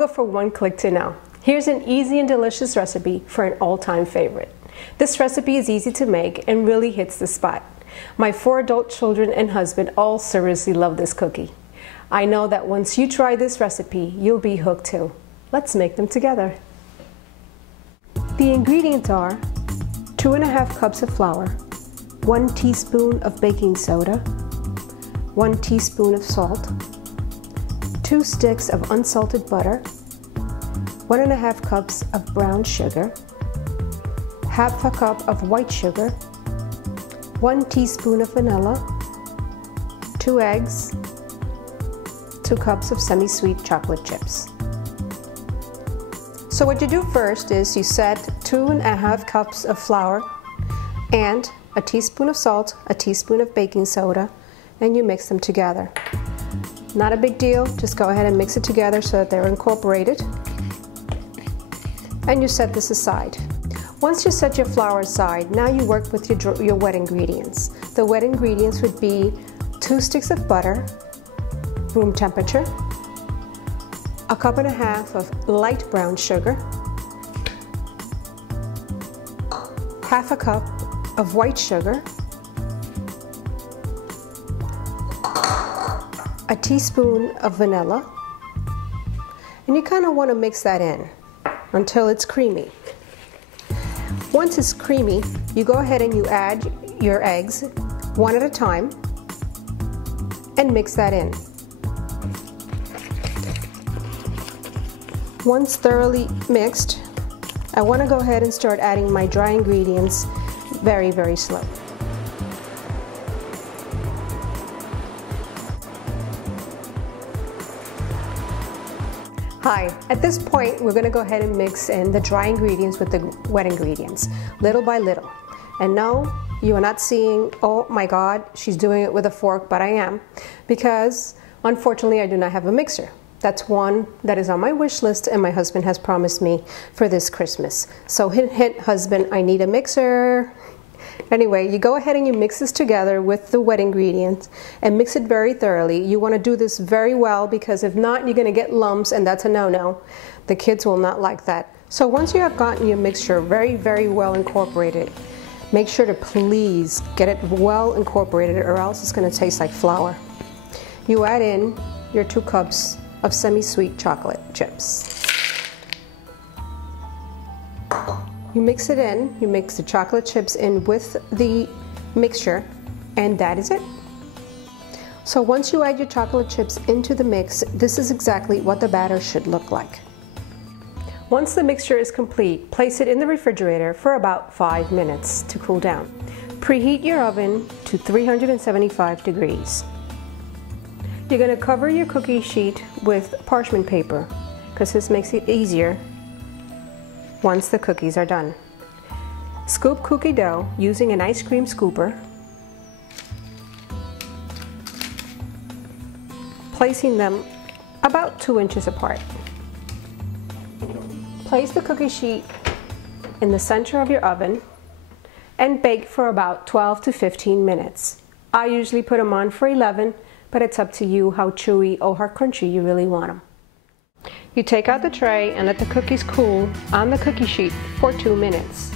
Olga for One Click to Know. Here's an easy and delicious recipe for an all-time favorite. This recipe is easy to make and really hits the spot. My 4 adult children and husband all seriously love this cookie. I know that once you try this recipe, you'll be hooked too. Let's make them together. The ingredients are 2½ cups of flour, 1 teaspoon of baking soda, 1 teaspoon of salt, 2 sticks of unsalted butter, 1½ cups of brown sugar, ½ a cup of white sugar, 1 teaspoon of vanilla, 2 eggs, 2 cups of semi-sweet chocolate chips. So what you do first is you set 2½ cups of flour and a teaspoon of salt, a teaspoon of baking soda, and you mix them together. Not a big deal, just go ahead and mix it together so that they're incorporated. And you set this aside. Once you set your flour aside, now you work with your wet ingredients. The wet ingredients would be 2 sticks of butter, room temperature, 1½ cup of light brown sugar, ½ a cup of white sugar, a teaspoon of vanilla, and you kind of want to mix that in until it's creamy. Once it's creamy, you go ahead and you add your eggs one at a time and mix that in. Once thoroughly mixed, I want to go ahead and start adding my dry ingredients very, very slow. Hi, at this point we're going to go ahead and mix in the dry ingredients with the wet ingredients, little by little. And no, you are not seeing, oh my God, she's doing it with a fork, but I am, because unfortunately I do not have a mixer. That's one that is on my wish list and my husband has promised me for this Christmas. So hint, hint, husband, I need a mixer. Anyway, you go ahead and you mix this together with the wet ingredients and mix it very thoroughly. You want to do this very well because if not, you're going to get lumps and that's a no-no. The kids will not like that. So once you have gotten your mixture very, very well incorporated, make sure to please get it well incorporated or else it's going to taste like flour. You add in your 2 cups of semi-sweet chocolate chips. You mix it in, you mix the chocolate chips in with the mixture, and that is it. So once you add your chocolate chips into the mix, this is exactly what the batter should look like. Once the mixture is complete, place it in the refrigerator for about 5 minutes to cool down. Preheat your oven to 375 degrees. You're going to cover your cookie sheet with parchment paper because this makes it easier once the cookies are done. Scoop cookie dough using an ice cream scooper, placing them about 2 inches apart. Place the cookie sheet in the center of your oven and bake for about 12 to 15 minutes. I usually put them on for 11, but it's up to you how chewy or how crunchy you really want them. You take out the tray and let the cookies cool on the cookie sheet for 2 minutes.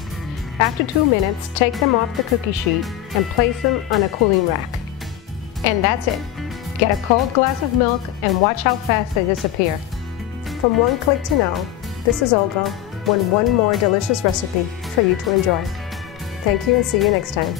After 2 minutes, take them off the cookie sheet and place them on a cooling rack. And that's it. Get a cold glass of milk and watch how fast they disappear. From One Click to Know, this is Olga with one more delicious recipe for you to enjoy. Thank you and see you next time.